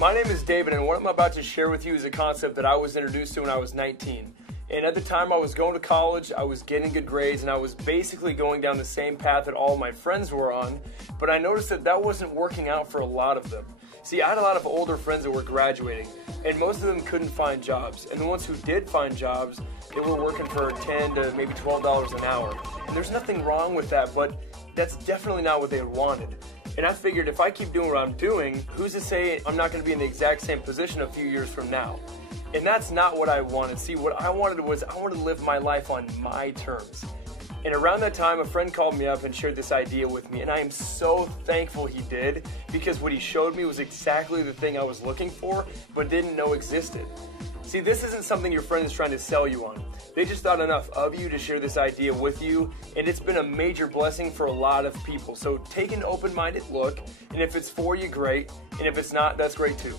My name is David, and what I'm about to share with you is a concept that I was introduced to when I was 19. And at the time I was going to college, I was getting good grades, and I was basically going down the same path that all my friends were on, but I noticed that that wasn't working out for a lot of them. See, I had a lot of older friends that were graduating, and most of them couldn't find jobs. And the ones who did find jobs, they were working for $10 to maybe $12 an hour. And there's nothing wrong with that, but that's definitely not what they wanted. And I figured if I keep doing what I'm doing, who's to say I'm not going to be in the exact same position a few years from now? And that's not what I wanted. See, what I wanted was I wanted to live my life on my terms. And around that time, a friend called me up and shared this idea with me, and I am so thankful he did, because what he showed me was exactly the thing I was looking for, but didn't know existed. See, this isn't something your friend is trying to sell you on. They just thought enough of you to share this idea with you, and it's been a major blessing for a lot of people. So take an open-minded look, and if it's for you, great, and if it's not, that's great too.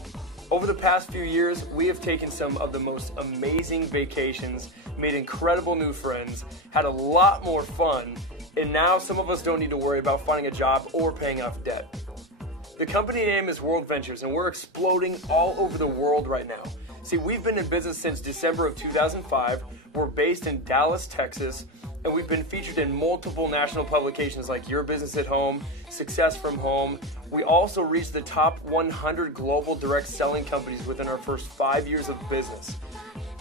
Over the past few years, we have taken some of the most amazing vacations, made incredible new friends, had a lot more fun, and now some of us don't need to worry about finding a job or paying off debt. The company name is World Ventures, and we're exploding all over the world right now. See, we've been in business since December of 2005. We're based in Dallas, Texas, and we've been featured in multiple national publications like Your Business at Home, Success from Home. We also reached the top 100 global direct selling companies within our first 5 years of business.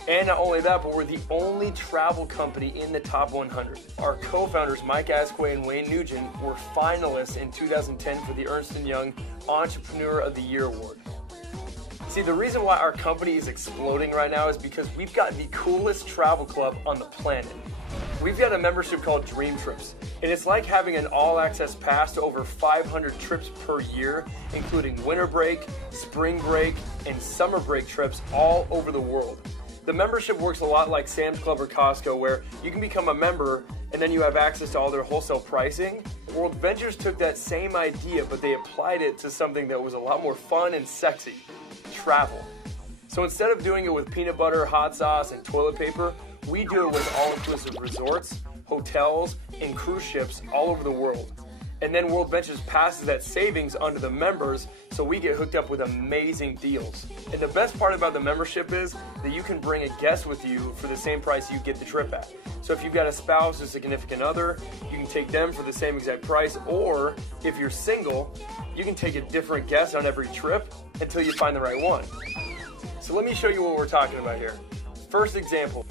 And not only that, but we're the only travel company in the top 100. Our co-founders, Mike Asquith and Wayne Nugent, were finalists in 2010 for the Ernst & Young Entrepreneur of the Year Award. See, the reason why our company is exploding right now is because we've got the coolest travel club on the planet. We've got a membership called Dream Trips, and it's like having an all-access pass to over 500 trips per year, including winter break, spring break, and summer break trips all over the world. The membership works a lot like Sam's Club or Costco, where you can become a member and then you have access to all their wholesale pricing. World Ventures took that same idea, but they applied it to something that was a lot more fun and sexy: travel. So instead of doing it with peanut butter, hot sauce, and toilet paper, we do it with all-inclusive resorts, hotels, and cruise ships all over the world. And then World Ventures passes that savings onto the members, so we get hooked up with amazing deals. And the best part about the membership is that you can bring a guest with you for the same price you get the trip at. So if you've got a spouse or significant other, you can take them for the same exact price, or if you're single, you can take a different guest on every trip until you find the right one. So let me show you what we're talking about here. First example.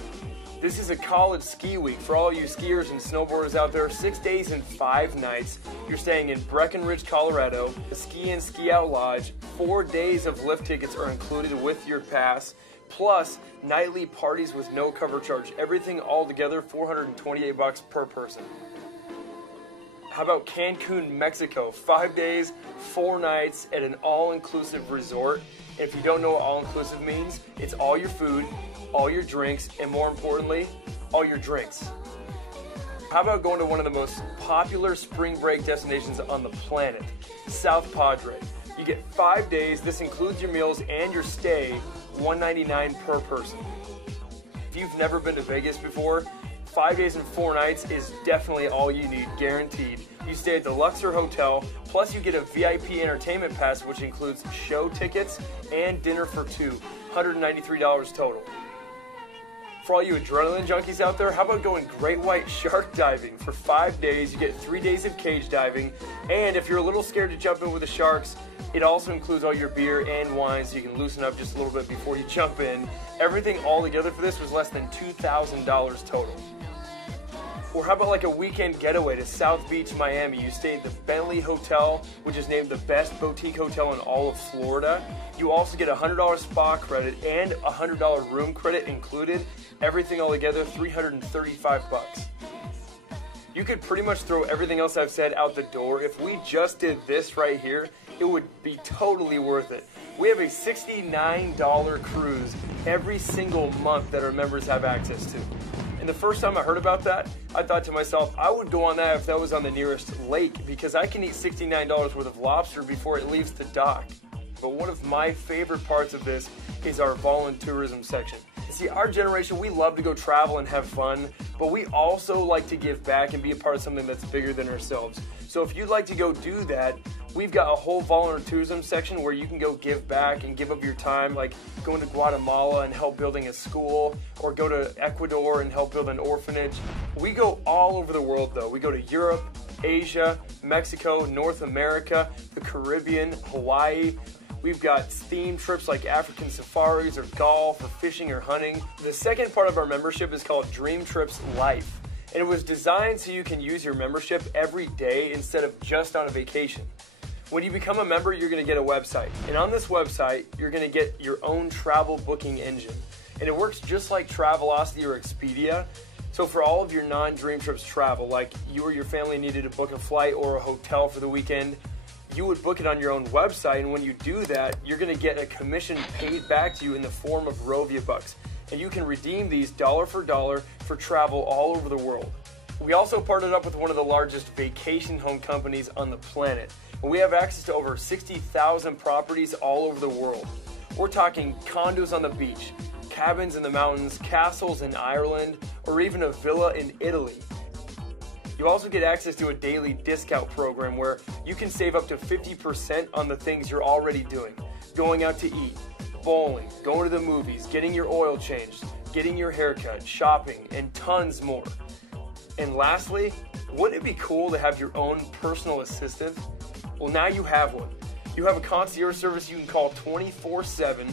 This is a college ski week for all you skiers and snowboarders out there. 6 days and 5 nights. You're staying in Breckenridge, Colorado, a ski in ski out lodge. 4 days of lift tickets are included with your pass, plus nightly parties with no cover charge. Everything all together, $428 per person. How about Cancun, Mexico? 5 days, 4 nights at an all-inclusive resort. And if you don't know what all-inclusive means, it's all your food, all your drinks, and more importantly, all your drinks. How about going to one of the most popular spring break destinations on the planet, South Padre? You get 5 days. This includes your meals and your stay, $199 per person. If you've never been to Vegas before, 5 days and 4 nights is definitely all you need, guaranteed. You stay at the Luxor Hotel, plus you get a VIP entertainment pass, which includes show tickets and dinner for two, $193 total. For all you adrenaline junkies out there, how about going great white shark diving? For 5 days, you get 3 days of cage diving, and if you're a little scared to jump in with the sharks, it also includes all your beer and wine, so you can loosen up just a little bit before you jump in. Everything all together for this was less than $2,000 total. Or how about like a weekend getaway to South Beach, Miami? You stay at the Bentley Hotel, which is named the best boutique hotel in all of Florida. You also get a $100 spa credit and a $100 room credit included. Everything all together, $335. You could pretty much throw everything else I've said out the door. If we just did this right here, it would be totally worth it. We have a $69 cruise every single month that our members have access to. And the first time I heard about that, I thought to myself, I would go on that if that was on the nearest lake, because I can eat $69 worth of lobster before it leaves the dock. But one of my favorite parts of this is our volunteerism section. See, our generation, we love to go travel and have fun, but we also like to give back and be a part of something that's bigger than ourselves. So if you'd like to go do that, We've got a whole volunteerism section where you can go give back and give up your time, like going to Guatemala and help building a school, or go to Ecuador and help build an orphanage. We go all over the world though. We go to Europe, Asia, Mexico, North America, the Caribbean, Hawaii. We've got themed trips like African safaris or golf or fishing or hunting. The second part of our membership is called Dream Trips Life. And it was designed so you can use your membership every day instead of just on a vacation. When you become a member, you're going to get a website. And on this website, you're going to get your own travel booking engine. And it works just like Travelocity or Expedia. So for all of your non-Dream Trips travel, like you or your family needed to book a flight or a hotel for the weekend, you would book it on your own website. And when you do that, you're going to get a commission paid back to you in the form of Rovia bucks. And you can redeem these dollar for travel all over the world. We also partnered up with one of the largest vacation home companies on the planet. And we have access to over 60,000 properties all over the world. We're talking condos on the beach, cabins in the mountains, castles in Ireland, or even a villa in Italy. You also get access to a daily discount program where you can save up to 50% on the things you're already doing. Going out to eat, bowling, going to the movies, getting your oil changed, getting your haircut, shopping, and tons more. And lastly, wouldn't it be cool to have your own personal assistant? Well, now you have one. You have a concierge service you can call 24/7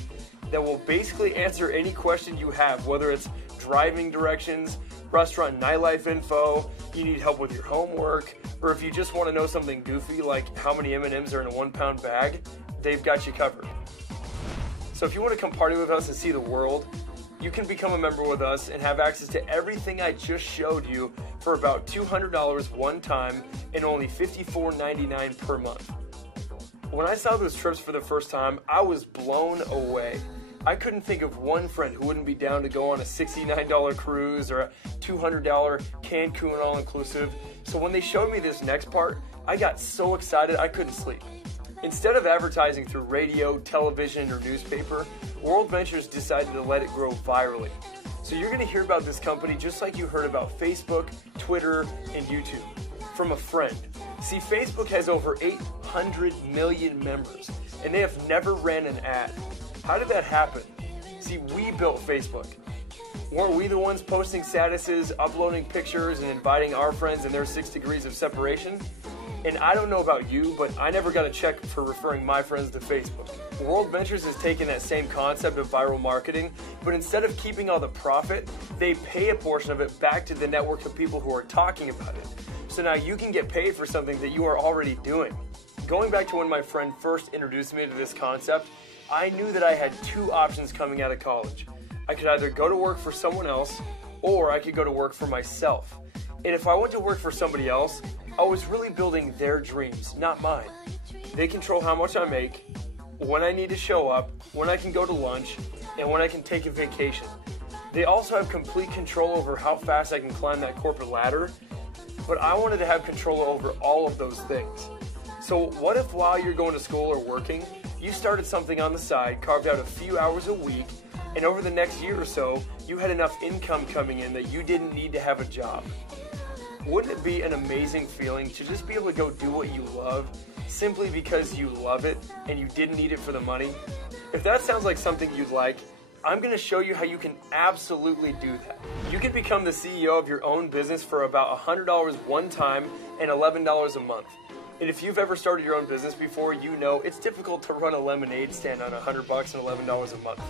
that will basically answer any question you have, whether it's driving directions, restaurant nightlife info, you need help with your homework, or if you just want to know something goofy like how many M&Ms are in a 1-pound bag, they've got you covered. So if you want to come party with us and see the world, you can become a member with us and have access to everything I just showed you for about $200 one time and only $54.99 per month. When I saw those trips for the first time, I was blown away. I couldn't think of one friend who wouldn't be down to go on a $69 cruise or a $200 Cancun all-inclusive. So when they showed me this next part, I got so excited I couldn't sleep. Instead of advertising through radio, television, or newspaper, World Ventures decided to let it grow virally. So you're going to hear about this company just like you heard about Facebook, Twitter, and YouTube from a friend. See, Facebook has over 800 million members, and they have never ran an ad. How did that happen? See, we built Facebook. Weren't we the ones posting statuses, uploading pictures, and inviting our friends in their 6 degrees of separation? And I don't know about you, but I never got a check for referring my friends to Facebook. World Ventures has taken that same concept of viral marketing, but instead of keeping all the profit, they pay a portion of it back to the network of people who are talking about it. So now you can get paid for something that you are already doing. Going back to when my friend first introduced me to this concept, I knew that I had 2 options coming out of college. I could either go to work for someone else, or I could go to work for myself. And if I went to work for somebody else, I was really building their dreams, not mine. They control how much I make, when I need to show up, when I can go to lunch, and when I can take a vacation. They also have complete control over how fast I can climb that corporate ladder, but I wanted to have control over all of those things. So what if while you're going to school or working, you started something on the side, carved out a few hours a week, and over the next year or so, you had enough income coming in that you didn't need to have a job? Wouldn't it be an amazing feeling to just be able to go do what you love simply because you love it and you didn't need it for the money? If that sounds like something you'd like, I'm going to show you how you can absolutely do that. You can become the CEO of your own business for about $100 one time and $11 a month. And if you've ever started your own business before, you know it's difficult to run a lemonade stand on $100 and $11 a month.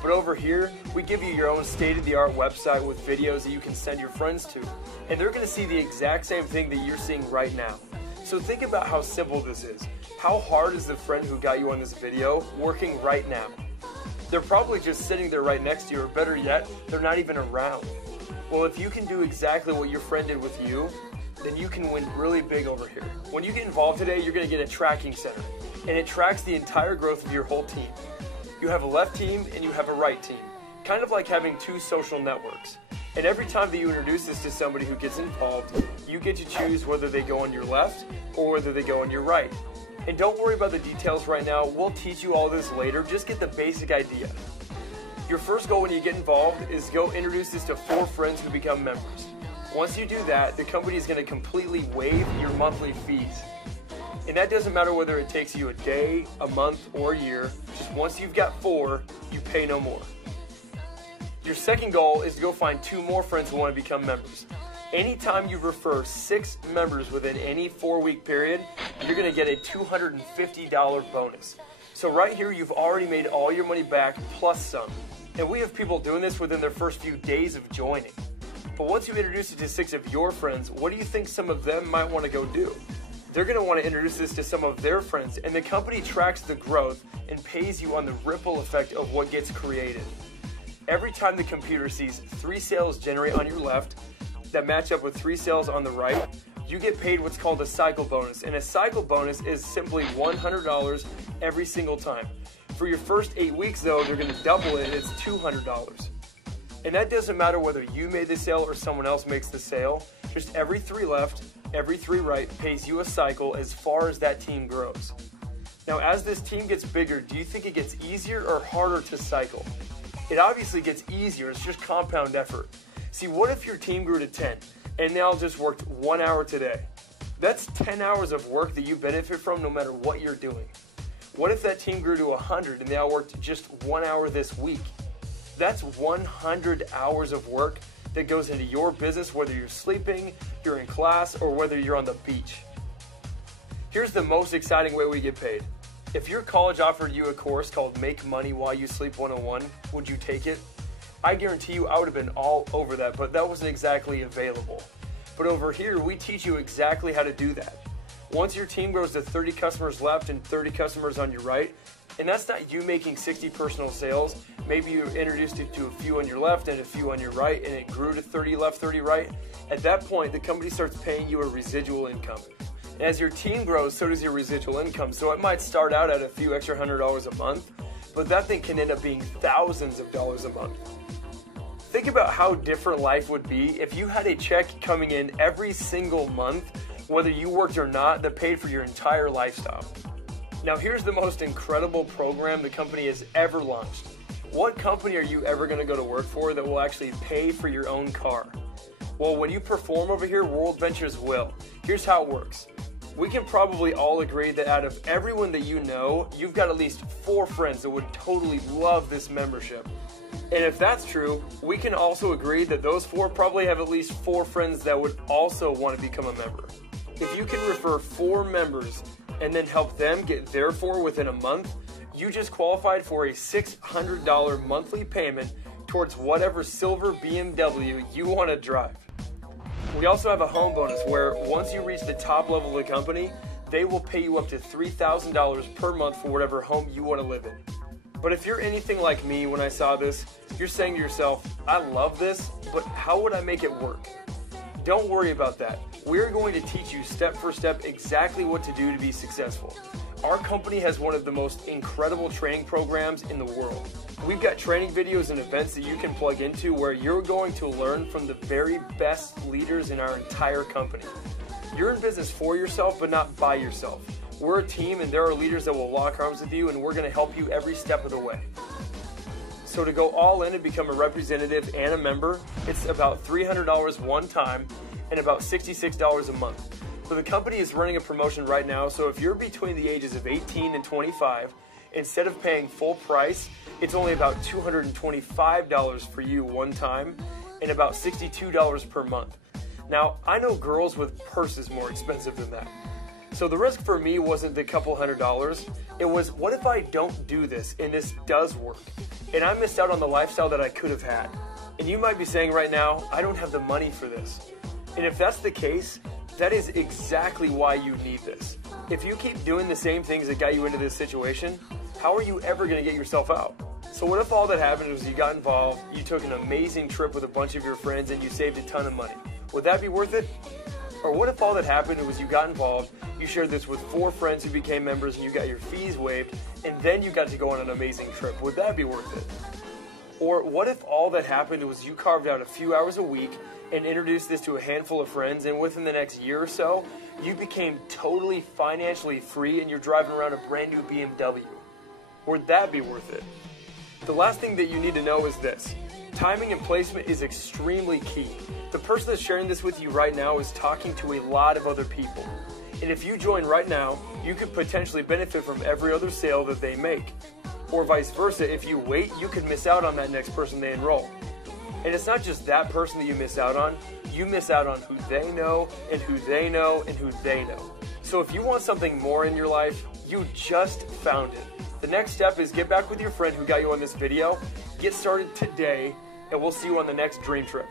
But over here, we give you your own state-of-the-art website with videos that you can send your friends to. And they're going to see the exact same thing that you're seeing right now. So think about how simple this is. How hard is the friend who got you on this video working right now? They're probably just sitting there right next to you, or better yet, they're not even around. Well, if you can do exactly what your friend did with you, then you can win really big over here. When you get involved today, you're going to get a tracking center, and it tracks the entire growth of your whole team. You have a left team and you have a right team, kind of like having 2 social networks. And every time that you introduce this to somebody who gets involved, you get to choose whether they go on your left or whether they go on your right. And don't worry about the details right now, we'll teach you all this later, just get the basic idea. Your first goal when you get involved is go introduce this to 4 friends who become members. Once you do that, the company is going to completely waive your monthly fees. And that doesn't matter whether it takes you a day, a month, or a year. Just once you've got 4, you pay no more. Your second goal is to go find 2 more friends who want to become members. Anytime you refer 6 members within any 4-week period, you're going to get a $250 bonus. So right here, you've already made all your money back plus some. And we have people doing this within their first few days of joining. But once you introduce it to 6 of your friends, what do you think some of them might want to go do? They're going to want to introduce this to some of their friends, and the company tracks the growth and pays you on the ripple effect of what gets created. Every time the computer sees 3 sales generate on your left that match up with 3 sales on the right, you get paid what's called a cycle bonus. And a cycle bonus is simply $100 every single time. For your first 8 weeks though, they're going to double it, it's $200. And that doesn't matter whether you made the sale or someone else makes the sale. Just every 3 left, every 3 right pays you a cycle as far as that team grows. Now as this team gets bigger, do you think it gets easier or harder to cycle? It obviously gets easier, it's just compound effort. See, what if your team grew to 10 and they all just worked 1 hour today? That's 10 hours of work that you benefit from no matter what you're doing. What if that team grew to 100 and they all worked just 1 hour this week? That's 100 hours of work that goes into your business, whether you're sleeping, you're in class, or whether you're on the beach. Here's the most exciting way we get paid. If your college offered you a course called Make Money While You Sleep 101, would you take it? I guarantee you I would have been all over that, but that wasn't exactly available. But over here, we teach you exactly how to do that. Once your team grows to 30 customers left and 30 customers on your right, and that's not you making 60 personal sales, maybe you introduced it to a few on your left and a few on your right, and it grew to 30 left, 30 right. At that point, the company starts paying you a residual income. And as your team grows, so does your residual income. So it might start out at a few extra $100 a month, but that thing can end up being thousands of dollars a month. Think about how different life would be if you had a check coming in every single month, whether you worked or not, that paid for your entire lifestyle. Now here's the most incredible program the company has ever launched. What company are you ever going to go to work for that will actually pay for your own car? Well, when you perform over here, World Ventures will. Here's how it works. We can probably all agree that out of everyone that you know, you've got at least 4 friends that would totally love this membership. And if that's true, we can also agree that those 4 probably have at least 4 friends that would also want to become a member. If you can refer 4 members and then help them get their 4 within a month, you just qualified for a $600 monthly payment towards whatever silver BMW you want to drive. We also have a home bonus where once you reach the top level of the company, they will pay you up to $3,000 per month for whatever home you want to live in. But if you're anything like me when I saw this, you're saying to yourself, I love this, but how would I make it work? Don't worry about that. We're going to teach you step for step exactly what to do to be successful. Our company has one of the most incredible training programs in the world. We've got training videos and events that you can plug into where you're going to learn from the very best leaders in our entire company. You're in business for yourself, but not by yourself. We're a team and there are leaders that will lock arms with you, and we're going to help you every step of the way. So to go all in and become a representative and a member, it's about $300 one time and about $66 a month. So the company is running a promotion right now, so if you're between the ages of 18 and 25, instead of paying full price, it's only about $225 for you one time and about $62 per month. Now, I know girls with purses more expensive than that. So the risk for me wasn't the couple $100, it was what if I don't do this and this does work? And I missed out on the lifestyle that I could have had. And you might be saying right now, I don't have the money for this. And if that's the case, that is exactly why you need this. If you keep doing the same things that got you into this situation, how are you ever going to get yourself out? So what if all that happened was you got involved, you took an amazing trip with a bunch of your friends, and you saved a ton of money? Would that be worth it? Or what if all that happened was you got involved, you shared this with 4 friends who became members, and you got your fees waived, and then you got to go on an amazing trip? Would that be worth it? Or what if all that happened was you carved out a few hours a week and introduced this to a handful of friends, and within the next year or so, you became totally financially free and you're driving around a brand new BMW? Would that be worth it? The last thing that you need to know is this. Timing and placement is extremely key. The person that's sharing this with you right now is talking to a lot of other people. And if you join right now, you could potentially benefit from every other sale that they make. Or vice versa, if you wait, you could miss out on that next person they enroll. And it's not just that person that you miss out on, you miss out on who they know, and who they know, and who they know. So if you want something more in your life, you just found it. The next step is get back with your friend who got you on this video, get started today, and we'll see you on the next Dream Trip.